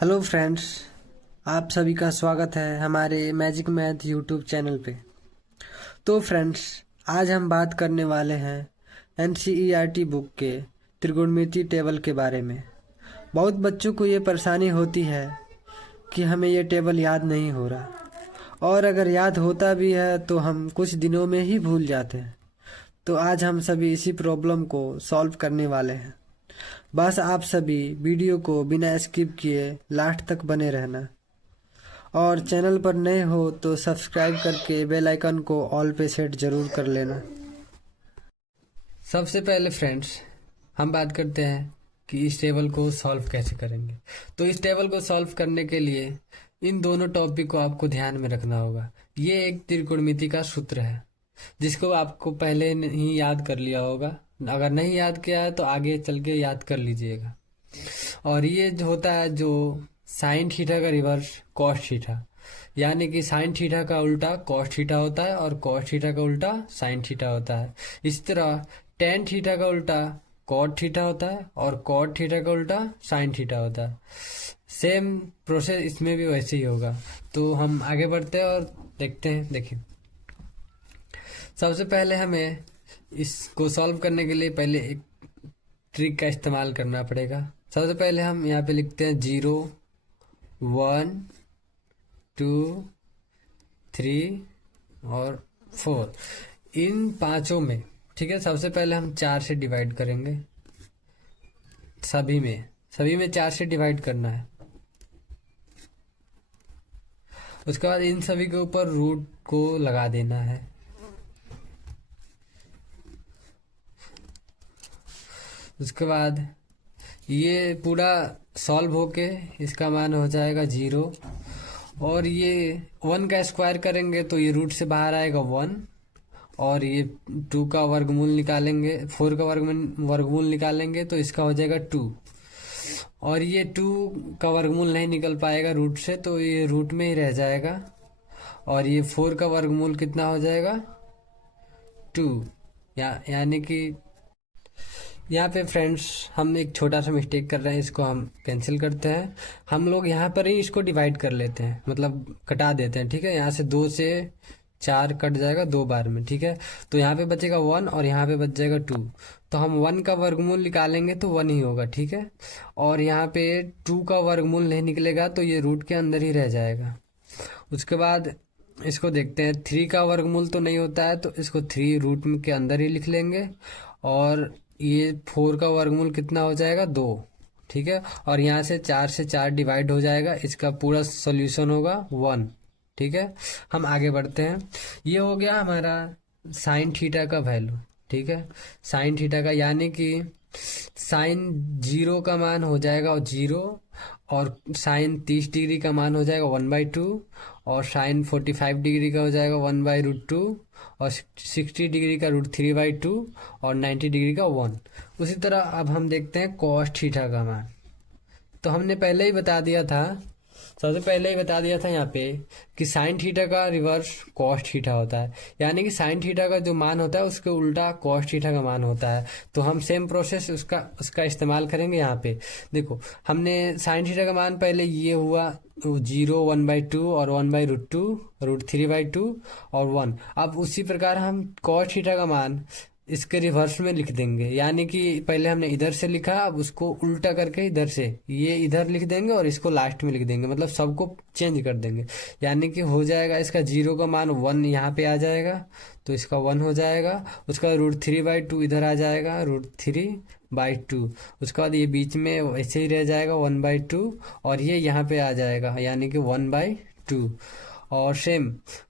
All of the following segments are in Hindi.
हेलो फ्रेंड्स, आप सभी का स्वागत है हमारे मैजिक मैथ यूट्यूब चैनल पे। तो फ्रेंड्स, आज हम बात करने वाले हैं एनसीईआरटी बुक के त्रिकोणमिति टेबल के बारे में। बहुत बच्चों को ये परेशानी होती है कि हमें ये टेबल याद नहीं हो रहा, और अगर याद होता भी है तो हम कुछ दिनों में ही भूल जाते हैं। तो आज हम सभी इसी प्रॉब्लम को सॉल्व करने वाले हैं। बस आप सभी वीडियो को बिना स्किप किए लास्ट तक बने रहना, और चैनल पर नए हो तो सब्सक्राइब करके बेल आइकन को ऑल पे सेट जरूर कर लेना। सबसे पहले फ्रेंड्स, हम बात करते हैं कि इस टेबल को सॉल्व कैसे करेंगे। तो इस टेबल को सॉल्व करने के लिए इन दोनों टॉपिक को आपको ध्यान में रखना होगा। ये एक त्रिकोणमिति का सूत्र है जिसको आपको पहले ही याद कर लिया होगा। अगर नहीं याद किया है तो आगे चल के याद कर लीजिएगा। और ये जो होता है, जो साइन थीटा का रिवर्स कॉस थीटा, यानी कि साइन थीटा का उल्टा कॉस थीटा होता है और कॉस थीटा का उल्टा साइन थीटा होता है। इस तरह टेन थीटा का उल्टा कॉट थीटा होता है और कॉट थीटा का उल्टा साइन थीटा होता है। सेम प्रोसेस इसमें भी वैसे ही होगा। तो हम आगे बढ़ते हैं और देखते हैं। देखिए, सबसे पहले हमें इसको सॉल्व करने के लिए पहले एक ट्रिक का इस्तेमाल करना पड़ेगा। सबसे पहले हम यहाँ पे लिखते हैं 0, 1, 2, 3 और 4। इन पांचों में, ठीक है, सबसे पहले हम 4 से डिवाइड करेंगे। सभी में 4 से डिवाइड करना है। उसके बाद इन सभी के ऊपर रूट को लगा देना है। उसके बाद ये पूरा सॉल्व होके इसका मान हो जाएगा 0, और ये 1 का स्क्वायर करेंगे तो ये रूट से बाहर आएगा 1, और ये 2 का वर्गमूल निकालेंगे, 4 का वर्गमूल निकालेंगे तो इसका हो जाएगा 2, और ये 2 का वर्गमूल नहीं निकल पाएगा रूट से, तो ये रूट में ही रह जाएगा। और ये 4 का वर्गमूल कितना हो जाएगा 2, यानी कि यहाँ पे फ्रेंड्स हम एक छोटा सा मिस्टेक कर रहे हैं, इसको हम कैंसिल करते हैं। हम लोग यहाँ पर ही इसको डिवाइड कर लेते हैं, मतलब कटा देते हैं, ठीक है। यहाँ से 2 से 4 कट जाएगा 2 बार में, ठीक है। तो यहाँ पे बचेगा 1 और यहाँ पे बच जाएगा 2। तो हम 1 का वर्गमूल निकालेंगे तो 1 ही होगा, ठीक है। और यहाँ पे 2 का वर्गमूल नहीं निकलेगा तो ये रूट के अंदर ही रह जाएगा। उसके बाद इसको देखते हैं, 3 का वर्गमूल तो नहीं होता है तो इसको 3 रूट के अंदर ही लिख लेंगे। और ये 4 का वर्गमूल कितना हो जाएगा 2, ठीक है। और यहाँ से 4 डिवाइड हो जाएगा, इसका पूरा सॉल्यूशन होगा 1, ठीक है। हम आगे बढ़ते हैं। ये हो गया हमारा साइन थीटा का वैल्यू, ठीक है। साइन थीटा का, यानी कि साइन 0 का मान हो जाएगा 0, और साइन 30 डिग्री का मान हो जाएगा 1/2, और साइन 45 डिग्री का हो जाएगा 1/√2, और 60 डिग्री का √3/2, और 90 डिग्री का 1। उसी तरह अब हम देखते हैं कॉस थीटा का मान। तो हमने पहले ही बता दिया था, सबसे पहले ही बता दिया था यहाँ पे कि साइन थीटा का रिवर्स कॉस थीटा होता है, यानी कि साइन थीटा का जो मान होता है उसके उल्टा कॉस थीटा का मान होता है। तो हम सेम प्रोसेस उसका इस्तेमाल करेंगे यहाँ पे। देखो, हमने साइन थीटा का मान पहले ये हुआ 0, 1/2 और 1/√2, √3/2 और 1। अब उसी प्रकार हम कॉस थीटा का मान इसके रिवर्स में लिख देंगे, यानी कि पहले हमने इधर से लिखा, अब उसको उल्टा करके इधर से ये इधर लिख देंगे और इसको लास्ट में लिख देंगे, मतलब सबको चेंज कर देंगे। यानी कि हो जाएगा इसका 0 का मान 1 यहाँ पे आ जाएगा, तो इसका 1 हो जाएगा। उसका √3/2 इधर आ जाएगा, √3/2। उसके बाद ये बीच में वैसे ही रह जाएगा 1/2, और ये यहाँ पे आ जाएगा, यानी कि 1/2। और सेम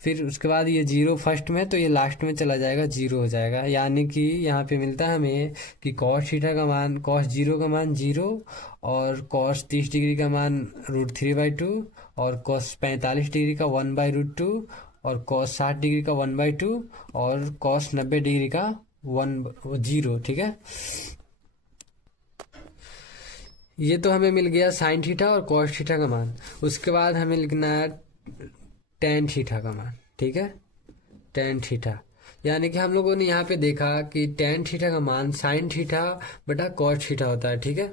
फिर उसके बाद ये 0 फर्स्ट में, तो ये लास्ट में चला जाएगा, 0 हो जाएगा। यानी कि यहाँ पे मिलता है हमें कि कॉस थीटा का मान, कॉस 0 का मान 0, और कॉस 30 डिग्री का मान √3/2, और कॉस 45 डिग्री का 1/√2, और कॉस 60 डिग्री का 1/2, और कॉस 90 डिग्री का 0, ठीक है। ये तो हमें मिल गया साइन थीटा और कॉस थीटा का मान। उसके बाद हमें लिखना है टेन थीटा का मान, ठीक है। टेन थीटा, यानी कि हम लोगों ने यहाँ पे देखा कि टेन थीटा का मान साइन थीटा बटा कॉस थीटा होता है, ठीक है।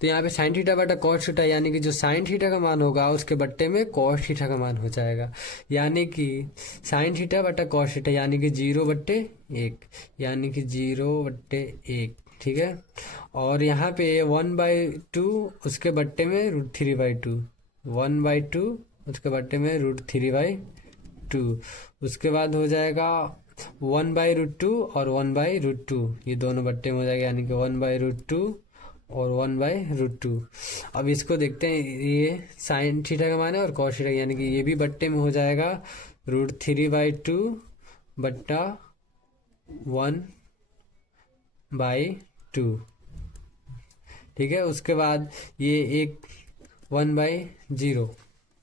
तो यहाँ पे साइन थीटा बटा कॉस थीटा, यानी कि जो साइन थीटा का मान होगा उसके बट्टे में कॉस थीटा का मान हो जाएगा, यानी कि साइन थीटा बटा कॉस थीटा यानी कि 0/1, यानी कि 0/1, ठीक है। और यहाँ पे 1/2 उसके बट्टे में √3/2, 1/2 उसके बट्टे में √3/2। उसके बाद हो जाएगा 1/√2 और 1/√2, ये दोनों बट्टे में हो जाएगा, यानी कि 1/√2 और 1/√2। अब इसको देखते हैं, ये साइन थीटा का मान है और कॉस थीटा, यानी कि ये भी बट्टे में हो जाएगा √3/2 बट्टा 1/2, ठीक है। उसके बाद ये एक 1/0,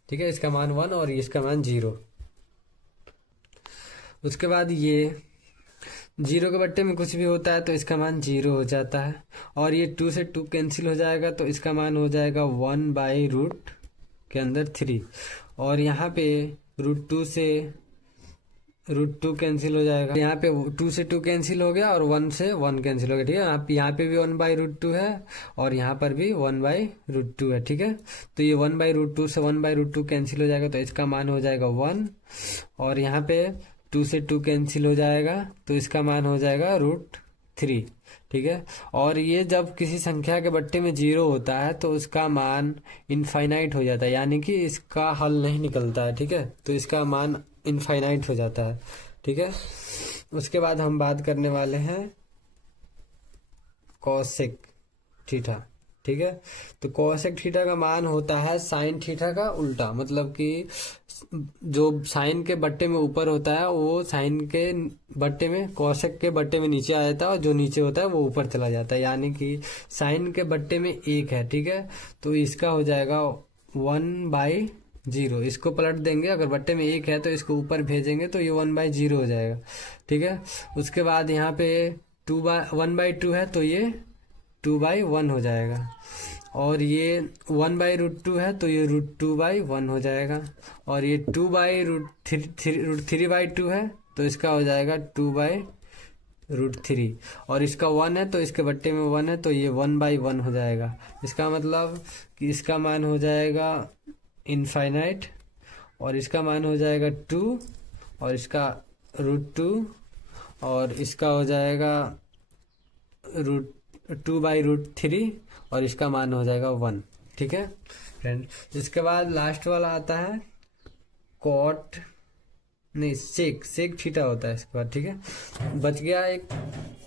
ठीक है, इसका मान 1 और इसका मान 0। उसके बाद ये 0 के बट्टे में कुछ भी होता है तो इसका मान 0 हो जाता है, और ये 2 से 2 कैंसिल हो जाएगा तो इसका मान हो जाएगा 1/रूट के अंदर 3, और यहाँ पे √2 से √2 कैंसिल हो जाएगा, यहाँ पे 2 से 2 कैंसिल हो गया और 1 से 1 कैंसिल हो गया, ठीक है। यहाँ पे भी 1/√2 है और यहाँ पर भी 1/√2 है, ठीक है। तो ये 1/√2 से 1/√2 कैंसिल हो जाएगा तो इसका मान हो जाएगा 1, और यहाँ पे 2 से 2 कैंसिल हो जाएगा तो इसका मान हो जाएगा √3, ठीक है। और ये जब किसी संख्या के बट्टे में 0 होता है तो उसका मान इनफाइनाइट हो जाता है, यानी कि इसका हल नहीं निकलता है, ठीक है। तो इसका मान इनफाइनाइट हो जाता है, ठीक है। उसके बाद हम बात करने वाले हैं कॉसेक थीटा, ठीक है। तो कॉसेक थीटा का मान होता है साइन थीटा का उल्टा, मतलब कि जो साइन के बट्टे में ऊपर होता है वो साइन के बट्टे में, कॉसेक के बट्टे में नीचे आ जाता है, और जो नीचे होता है वो ऊपर चला जाता है, यानी कि साइन के बट्टे में 1 है, ठीक है। तो इसका हो जाएगा 1/0, इसको पलट देंगे, अगर बट्टे में 1 है तो इसको ऊपर भेजेंगे तो ये 1/0 हो जाएगा, ठीक है। उसके बाद यहाँ पे 1/2 है तो ये 2/1 हो जाएगा, और ये 1/√2 है तो ये √2/1 हो जाएगा, और ये 2/√3/2 है तो इसका हो जाएगा 2/√3, और इसका 1 है तो इसके बट्टे में 1 है तो ये 1/1 हो जाएगा। इसका मतलब कि इसका मान हो जाएगा इनफाइनाइट, और इसका मान हो जाएगा 2, और इसका √2, और इसका हो जाएगा 2/√3, और इसका मान हो जाएगा 1, ठीक है फ्रेंड। इसके बाद लास्ट वाला आता है सेक थीटा होता है इसके बाद, ठीक है। बच गया एक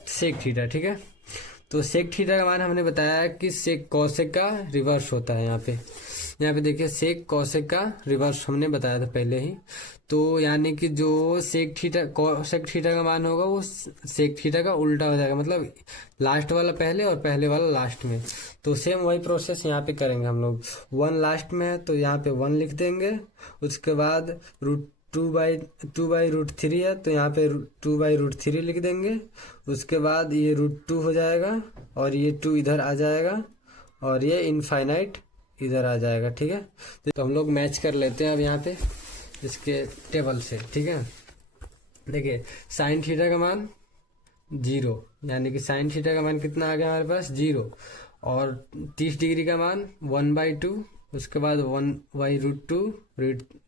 सेक थीटा, ठीक है। तो सेक थीटा का मान हमने बताया कि सेक कॉसेक का रिवर्स होता है। यहाँ पे देखिए सेक कॉसेक का रिवर्स हमने बताया था पहले ही, तो यानी कि जो सेक थीटा कॉसेक थीटा का मान होगा वो सेक थीटा का उल्टा हो जाएगा, मतलब लास्ट वाला पहले और पहले वाला लास्ट में। तो सेम वही प्रोसेस यहाँ पे करेंगे हम लोग। 1 लास्ट में है तो यहाँ पे 1 लिख देंगे, उसके बाद √2/√3 है तो यहाँ पे 2/√3 लिख देंगे, उसके बाद ये √2 हो जाएगा, और ये 2 इधर आ जाएगा, और ये इनफाइनाइट इधर आ जाएगा, ठीक है। तो हम लोग मैच कर लेते हैं अब यहाँ पे इसके टेबल से, ठीक है। देखिए साइन थीटा का मान 0, यानी कि साइन थीटा का मान कितना आ गया हमारे पास 0, और 30 डिग्री का मान 1/2, उसके बाद 1/√2,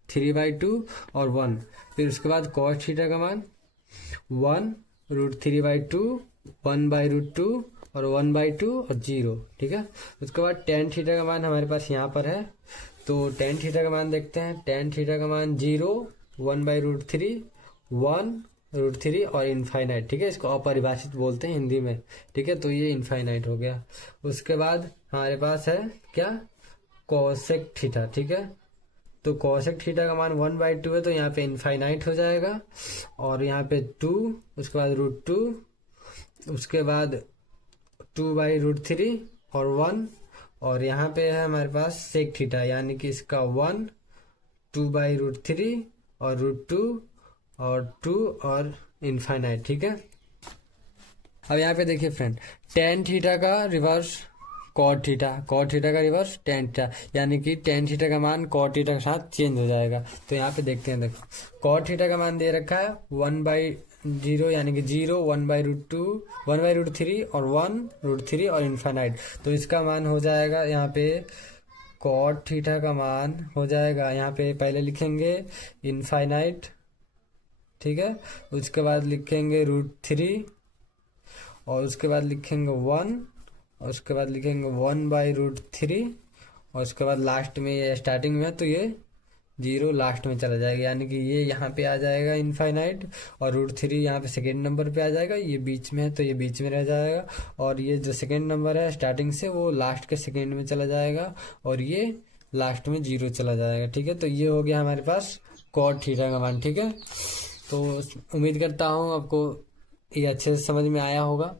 3/2 और 1, फिर उसके बाद cos थीटा का मान 1, √3/2, 1/√2 और 1/2 और 0, ठीक है। उसके बाद tan थीटा का मान हमारे पास यहाँ पर है, तो tan थीटा का मान देखते हैं। tan थीटा का मान 0, 1/√3, 1√3 और इनफाइनाइट, ठीक है। इसको अपरिभाषित बोलते हैं हिंदी में, ठीक है। तो ये इनफाइनाइट हो गया। उसके बाद हमारे पास है क्या कॉसेक थीटा, ठीक है। तो कॉसेक थीटा का मान 1/2 है तो यहाँ पे इनफाइनाइट हो जाएगा, और यहाँ पे 2, उसके बाद √2, उसके बाद 2/√3 और 1, और यहाँ पे है हमारे पास सेक थीटा, यानी कि इसका 1, 2/√3 और √2 और 2 और इनफाइनाइट, ठीक है। अब यहाँ पे देखिए फ्रेंड, tan थीटा का reverse cot theta, cot theta का रिवर्स tan थीटा, यानी कि tan थीटा का मान cot थीटा के साथ चेंज हो जाएगा। तो यहाँ पे देखते हैं, देखो cot थीटा का मान दे रखा है जीरो यानी कि 0, 1/√2, 1/√3 और 1√3 और इन्फाइनाइट। तो इसका मान हो जाएगा यहाँ पे कॉट थीटा का मान हो जाएगा, यहाँ पे पहले लिखेंगे इनफाइनाइट, ठीक है, उसके बाद लिखेंगे √3 और उसके बाद लिखेंगे 1 और उसके बाद लिखेंगे 1/√3 और उसके बाद लास्ट में ये स्टार्टिंग में है तो ये 0 लास्ट में चला जाएगा, यानी कि ये यहाँ पे आ जाएगा इनफाइनाइट और √3 यहाँ पे सेकेंड नंबर पे आ जाएगा, ये बीच में है तो ये बीच में रह जाएगा और ये जो सेकेंड नंबर है स्टार्टिंग से वो लास्ट के सेकेंड में चला जाएगा और ये लास्ट में 0 चला जाएगा, ठीक है। तो ये हो गया हमारे पास कॉट थीटा का मान, ठीक है। तो उम्मीद करता हूँ आपको ये अच्छे से समझ में आया होगा।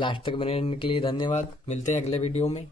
लास्ट तक बने रहने के लिए धन्यवाद। मिलते हैं अगले वीडियो में।